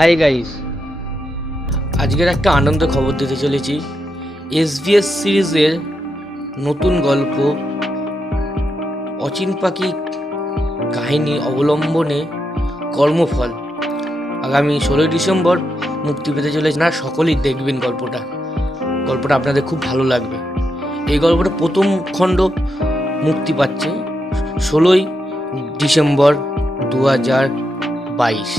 Hi guys, আজকের একটা আনন্দ খবর দিতে চলেছি। এসবিএস সিরিজের নতুন গল্প অচিন পাখি কাহিনী অবলম্বনে কর্মফল আগামী 16ই ডিসেম্বর মুক্তি পেতে চলেছে। না, সকলেই দেখবেন গল্পটা আপনাদের খুব ভালো লাগবে। এই গল্পটা প্রথম খণ্ড মুক্তি পাচ্ছে 16ই ডিসেম্বর 2022।